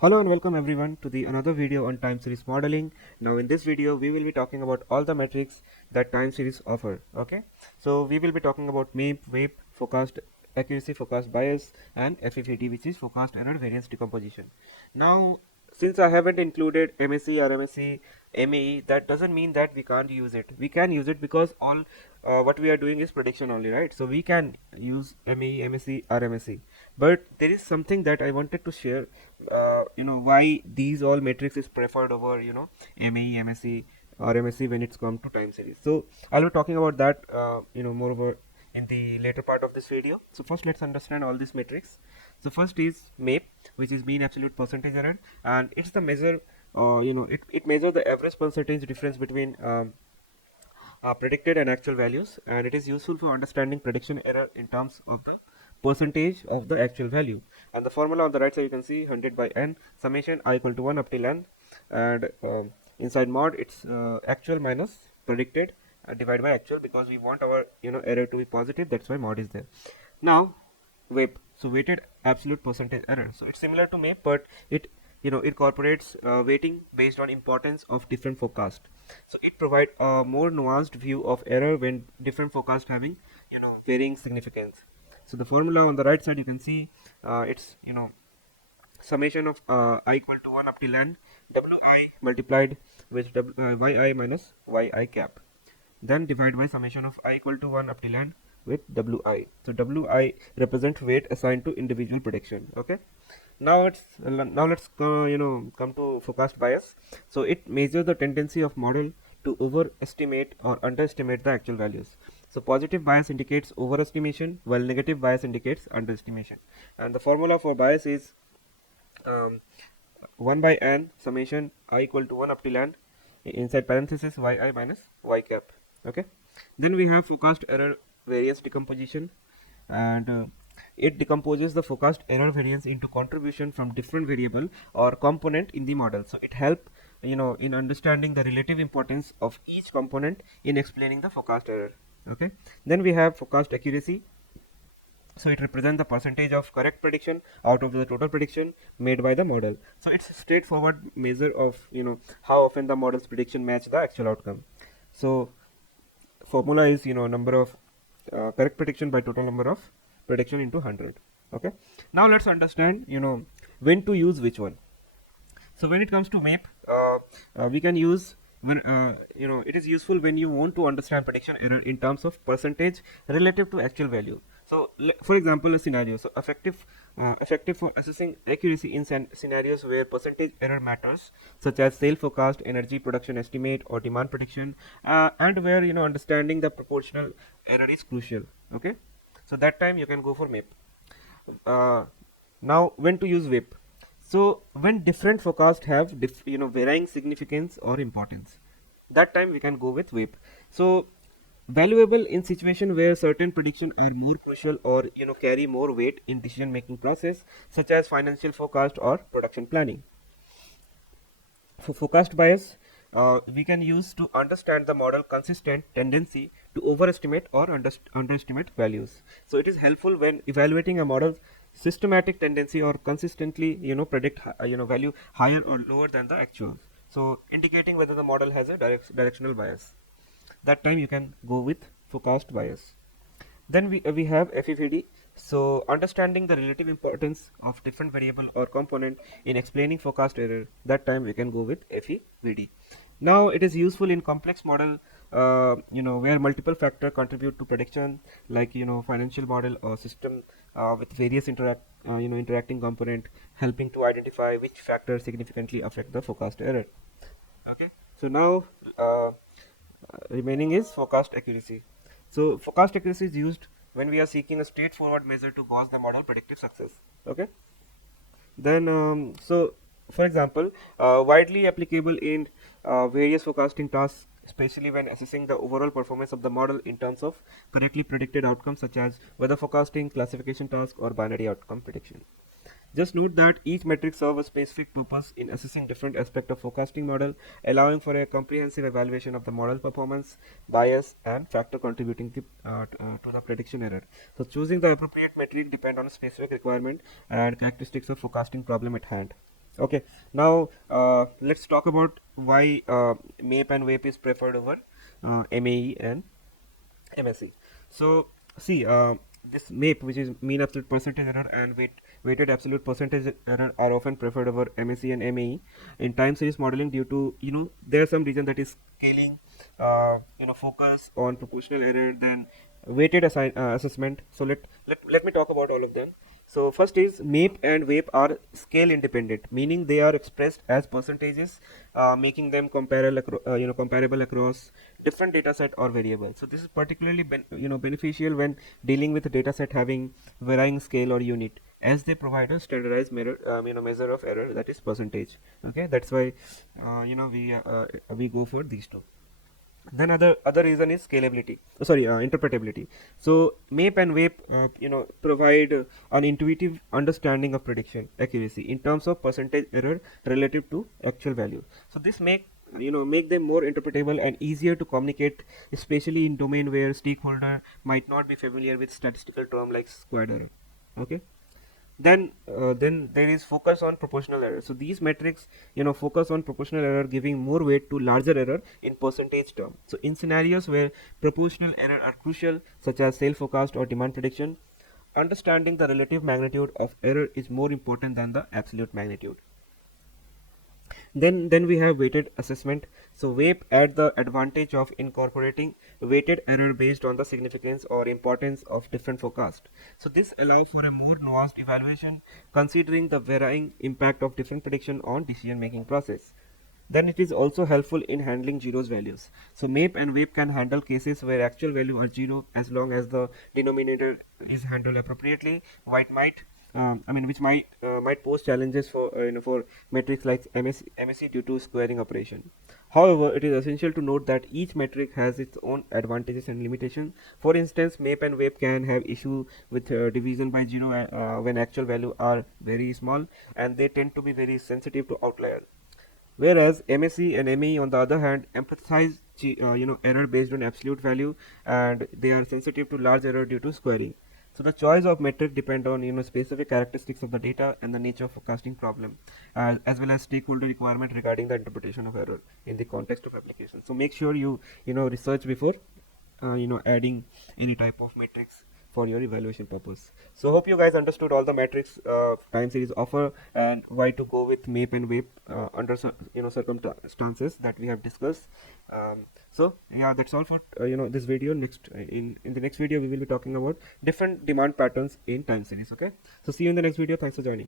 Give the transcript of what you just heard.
Hello and welcome everyone to the another video on time series modeling. Now in this video we will be talking about all the metrics that time series offer. Okay, so we will be talking about MAPE, WAPE, forecast accuracy, forecast bias, and FFAT, which is forecast error variance decomposition. Now since I haven't included MSE, RMSE, MAE, that doesn't mean that we can't use it. We can use it because all what we are doing is prediction only, right? So we can use MAE, MSE, RMSE. But there is something that I wanted to share. Why these all metrics is preferred over MAE, MSE, RMSE when it's come to time series. So I'll be talking about that moreover in the later part of this video. So first let's understand all these metrics. So first is MAPE, which is mean absolute percentage error, and it's the measure it measures the average percentage difference between predicted and actual values, and it is useful for understanding prediction error in terms of the percentage of the actual value. And the formula on the right side you can see 100 by n summation I equal to 1 up till n, and inside mod it's actual minus predicted divided by actual, because we want our error to be positive, that's why mod is there. Now WAPE, so weighted absolute percentage error, so it's similar to MAPE, but it incorporates weighting based on importance of different forecast. So it provides a more nuanced view of error when different forecasts having varying significance. So the formula on the right side you can see it's summation of I equal to 1 up till n wi multiplied with yi minus yi cap, then divide by summation of I equal to 1 up till n with wi. So wi represents weight assigned to individual prediction. Okay, let's come to forecast bias. So it measures the tendency of model to overestimate or underestimate the actual values. So positive bias indicates overestimation, while negative bias indicates underestimation. And the formula for bias is 1 by n summation I equal to 1 up till n inside parenthesis yi minus y cap. Okay, then we have forecast error variance decomposition, and it decomposes the forecast error variance into contribution from different variable or component in the model. So it help in understanding the relative importance of each component in explaining the forecast error. Okay, then we have forecast accuracy. So it represents the percentage of correct prediction out of the total prediction made by the model. So it's a straightforward measure of how often the model's prediction match the actual outcome. So formula is number of correct prediction by total number of prediction into 100. Okay, now let's understand when to use which one. So when it comes to MAPE, we can use when it is useful when you want to understand prediction error in terms of percentage relative to actual value. So for example, a scenario, so effective for assessing accuracy in scenarios where percentage error matters, such as sale forecast, energy production estimate, or demand prediction, and where understanding the proportional error is crucial. Okay, so that time you can go for MAPE. Now when to use WAPE? So when different forecasts have varying significance or importance, that time we can go with WAPE. So valuable in situation where certain predictions are more crucial or carry more weight in decision making process, such as financial forecast or production planning. For forecast bias, we can use to understand the model consistent tendency to overestimate or underestimate values. So it is helpful when evaluating a model's systematic tendency or consistently predict value higher or lower than the actual. So indicating whether the model has a directional bias. That time you can go with forecast bias. Then we have FFAD. So understanding the relative importance of different variable or component in explaining forecast error, that time we can go with FEVD. Now it is useful in complex model where multiple factor contribute to prediction, like financial model or system with various interacting component, helping to identify which factors significantly affect the forecast error. Okay, so now remaining is forecast accuracy. So forecast accuracy is used when we are seeking a straightforward measure to gauge the model predictive success. Okay, then so for example, widely applicable in various forecasting tasks, especially when assessing the overall performance of the model in terms of correctly predicted outcomes, such as weather forecasting, classification task, or binary outcome prediction. Just note that each metric serves a specific purpose in assessing different aspects of forecasting model, allowing for a comprehensive evaluation of the model performance, bias, and factor contributing to the prediction error. So choosing the appropriate metric depends on a specific requirement and characteristics of forecasting problem at hand. Okay, now let's talk about why MAPE and WAPE is preferred over MAE and MSE. So see, this MAPE, which is mean absolute percentage error, and weighted absolute percentage error, are often preferred over MSE and MAE in time series modeling due to, there are some reason that is scaling, focus on proportional error, then weighted assessment. So let me talk about all of them. So first is MAPE and WAPE are scale independent, meaning they are expressed as percentages, making them comparable across different data set or variable. So this is particularly beneficial when dealing with a data set having varying scale or unit, as they provide a standardized measure of error, that is percentage. Okay, that's why we go for these two. Then other reason is scalability, interpretability. So MAPE and WAPE provide an intuitive understanding of prediction accuracy in terms of percentage error relative to actual value. So this make them more interpretable and easier to communicate, especially in domain where stakeholder might not be familiar with statistical term like squared error. Okay, then there is focus on proportional error. So these metrics focus on proportional error, giving more weight to larger error in percentage term. So in scenarios where proportional error are crucial, such as sale forecast or demand prediction, understanding the relative magnitude of error is more important than the absolute magnitude. Then we have weighted assessment. So WAPE add the advantage of incorporating weighted error based on the significance or importance of different forecast. So this allows for a more nuanced evaluation, considering the varying impact of different prediction on decision making process. Then it is also helpful in handling zeros values. So MAPE and WAPE can handle cases where actual value are 0 as long as the denominator is handled appropriately. Which might pose challenges for metrics like MSE due to squaring operation. However, it is essential to note that each metric has its own advantages and limitations. For instance, MAPE and WAPE can have issue with division by 0 when actual value are very small, and they tend to be very sensitive to outliers. Whereas MSE and MAE, on the other hand, emphasize error based on absolute value, and they are sensitive to large error due to squaring. So the choice of metric depend on specific characteristics of the data and the nature of forecasting problem, as well as stakeholder requirement regarding the interpretation of error in the context of application. So make sure you research before adding any type of matrix for your evaluation purpose. So hope you guys understood all the metrics time series offer and why to go with MAPE and WAPE under circumstances that we have discussed. So yeah, that's all for this video. Next in the next video we will be talking about different demand patterns in time series. Okay, so see you in the next video. Thanks for joining.